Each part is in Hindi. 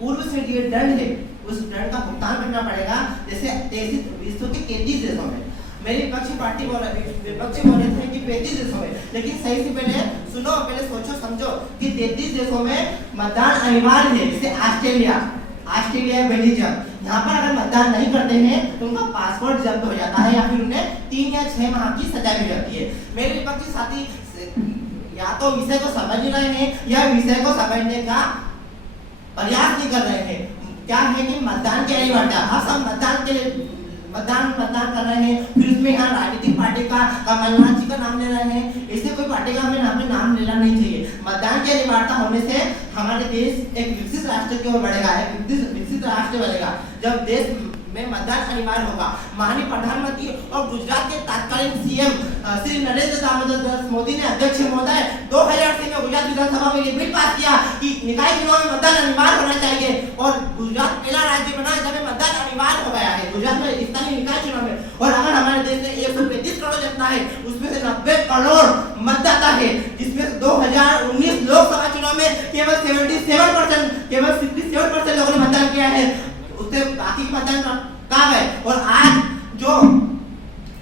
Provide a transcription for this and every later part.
पूर्व से ये दंड है उस दंड का भुगतान करना पड़ेगा। जैसे विश्व के 33 देशों में, मेरी विपक्षी पार्टी विपक्षी बोले थे कि 35 देशों में, लेकिन सही से पहले सुनो, पहले सोचो समझो कि 33 देशों में मतदान अनिवार्य है। जैसे ऑस्ट्रेलिया, बेल्जियम, यहाँ पर अगर मतदान नहीं करते हैं तो उनका पासपोर्ट जब्त हो जाता है या फिर उन्हें 3 या 6 माह की सजा मिल जाती है। मेरे विपक्षी साथी या तो विषय को समझ रहे हैं या विषय को समझने का प्रयास नहीं कर रहे हैं। क्या है कि मतदान की अनिवार्यता, हम सब मतदान के लिए मतदान कर रहे हैं, फिर उसमें यहाँ राजनीतिक पार्टी का कमलनाथ जी का नाम ले रहे हैं। इससे कोई पार्टी का हमें नाम लेना नहीं चाहिए। मतदान की अनिवार्यता होने से हमारे देश एक विकसित राष्ट्र की ओर बढ़ेगा, एक विकसित राष्ट्र बनेगा। जब देश में मतदान अनिवार्य होगा। माननीय प्रधानमंत्री और गुजरात के तत्कालीन सीएम श्री नरेंद्र दामोदर दास मोदी ने अध्यक्ष महोदय 2006 में गुजरात विधानसभा में ये बिल पास किया कि निकाय चुनाव में मतदान अनिवार्य होना चाहिए, और गुजरात पहला राज्य बना जब मतदान अनिवार्य हो गया है गुजरात में स्थानीय निकाय चुनाव में। और अगर हमारे देश में 135 करोड़ जनता है, उसमें से 90 करोड़ मतदाता है, जिसमें 2019 लोकसभा चुनाव में केवल 67% लोगों ने मतदान किया है, उससे बाकी मतदान कहाँ गए। और आज जो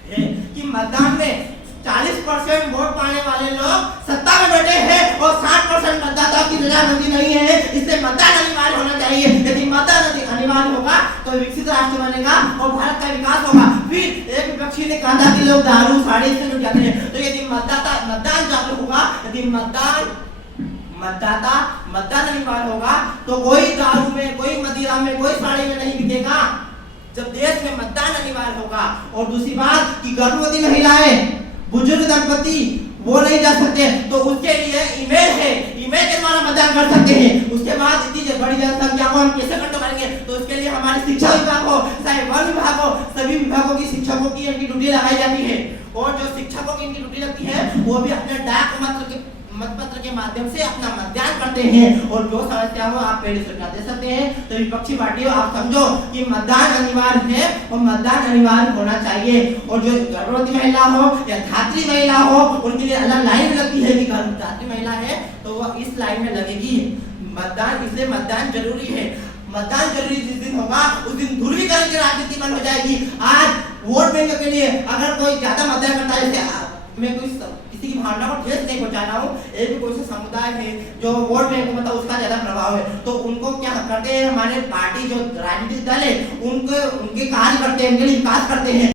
है कि मतदान में 40% वोट पाने वाले लोग सत्ता में बैठे हैं और 60% मतदाताओं की रजामंदी नहीं है। इससे मतदान अनिवार्य होना चाहिए। यदि मतदान अनिवार्य होगा तो विकसित राष्ट्र बनेगा और भारत का विकास होगा। फिर एक विपक्षी ने कहा था कि लोग दारू साड़ी से लुट जाते हैं, तो यदि मतदान जागरूक होगा, यदि मतदान अनिवार्य होगा तो कोई दारू में, कोई मदिरा में, कोई साड़ी में नहीं बिकेगा। जब देश में मतदान अनिवार्य होगा। और दूसरी बात कि गर्भवती महिलाएं, बुजुर्ग दंपति वो नहीं जा सकते, तो उसके लिए ईमेल है, ईमेल के द्वारा मतदान कर सकते हैं। उसके बाद इतनी बड़ी जनसंख्या को हम कैसे कंट्रोल करेंगे, तो उसके लिए हमारे शिक्षा विभाग हो, चाहे वन विभाग हो, सभी विभागों की शिक्षकों की इनकी ड्यूटी लगाई जाती है। और जो शिक्षकों की इनकी ड्यूटी लगती है वो भी अपने डाक मतपत्र के माध्यम से अपना मतदान करते हैं। और जो समस्या हो आप पहले सूचना दे सकते हैं। तो विपक्षी पार्टियों आप समझो कि मतदान अनिवार्य है और मतदान अनिवार्य होना चाहिए। और जो गर्भवती महिला हो या धात्री महिला हो, उनके लिए अलग लाइन लगती है कि धात्री महिला है तो वह इस लाइन में लगेगी मतदान। इसलिए मतदान जरूरी है। मतदान जरूरी जिस दिन होगा उस दिन ध्रुवीकरण की राजनीति बंद हो जाएगी। आज वोट बैंक के लिए अगर कोई ज्यादा मतदान करता है, जैसे मैं किसी की भावना को ठेस नहीं पहुंचा रहा हूँ, एक भी कोई सा समुदाय है जो वोट बैंक मतलब उसका ज्यादा प्रभाव है, तो उनको क्या करते हैं हमारे पार्टी जो राजनीतिक दल है उनके कार्य करते हैं, उनके लिए विकास करते हैं।